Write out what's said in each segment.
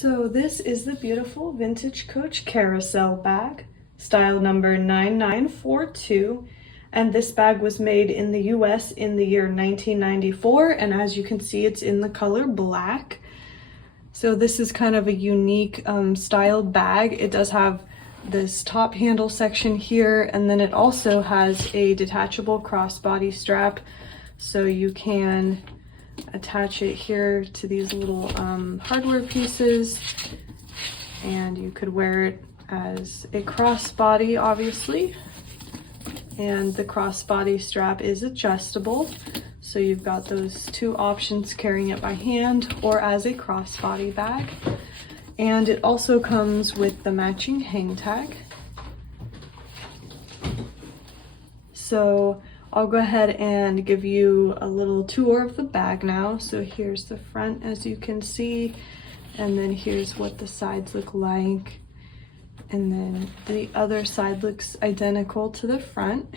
So this is the beautiful Vintage Coach Carousel Bag, style number 9942. And this bag was made in the US in the year 1994. And as you can see, it's in the color black. So this is kind of a unique style bag. It does have this top handle section here, and then it also has a detachable crossbody strap. So you can attach it here to these little hardware pieces, and you could wear it as a crossbody, obviously. And the crossbody strap is adjustable, so you've got those two options, carrying it by hand or as a crossbody bag. And it also comes with the matching hang tag. So I'll go ahead and give you a little tour of the bag now. So here's the front, as you can see, and then here's what the sides look like. And then the other side looks identical to the front.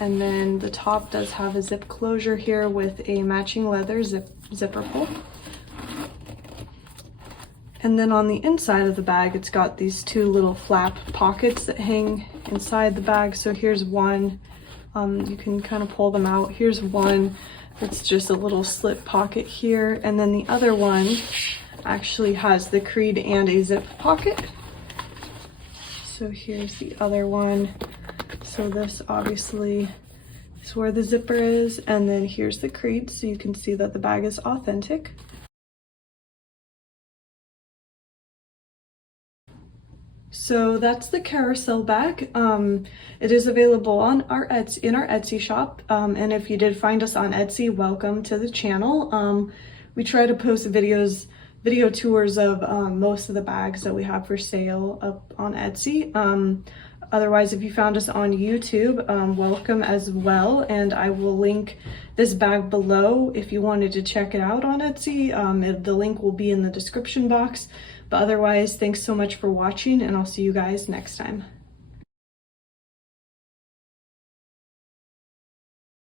And then the top does have a zip closure here with a matching leather zipper pull. And then on the inside of the bag, it's got these two little flap pockets that hang inside the bag. So here's one. You can kind of pull them out. Here's one that's just a little slip pocket here, and then the other one actually has the creed and a zip pocket. So here's the other one. So this obviously is where the zipper is, and then here's the creed, so you can see that the bag is authentic. So that's the carousel bag. It is available on our Etsy shop, and if you did find us on Etsy, welcome to the channel. We try to post video tours of most of the bags that we have for sale up on Etsy. Otherwise, if you found us on YouTube, welcome as well, and I will link this bag below if you wanted to check it out on Etsy. The link will be in the description box. But otherwise, thanks so much for watching, and I'll see you guys next time.